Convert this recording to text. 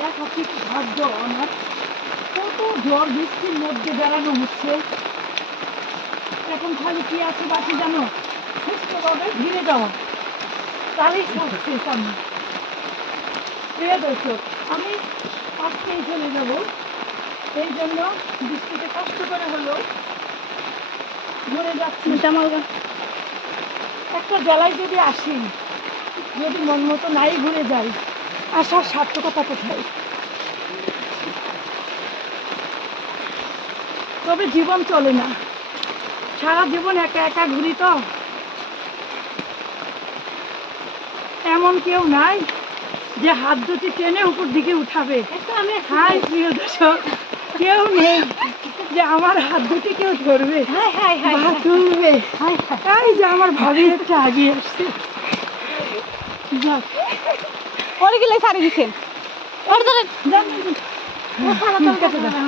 দেখো কি ভাগ্য আমার, কত ঝড় বৃষ্টির মধ্যে বেড়ানো হচ্ছে। এখন খালি কি আছে বাকি জানো, সুস্থভাবে ঘিরে যাওয়া, তারই সাকসেস আমি। প্রিয় দর্শক, আমি আজকেই চলে যাব, এই জন্য বৃষ্টিতে কষ্ট করে হলেও ঘুরে যাচ্ছি। একটা জেলায় যদি আসি, যদি মন মতো নাই ঘুরে যাই, আসার সার্থকতা কোথায়? তবে জীবন চলে না, সারা জীবন একা একা ঘুরি তো, এমন কেউ নাই যে হাত দুটি টেনে উপর দিকে উঠাবে। হাই প্রিয় দর্শক, কেউ নেই যে আমার হাত দুটি কেউ ধরবে বা তুলবে। এই যে আমার ভাবি একটা আগিয়ে আসছে, ওরে গেলে সারি দিচ্ছেন। জান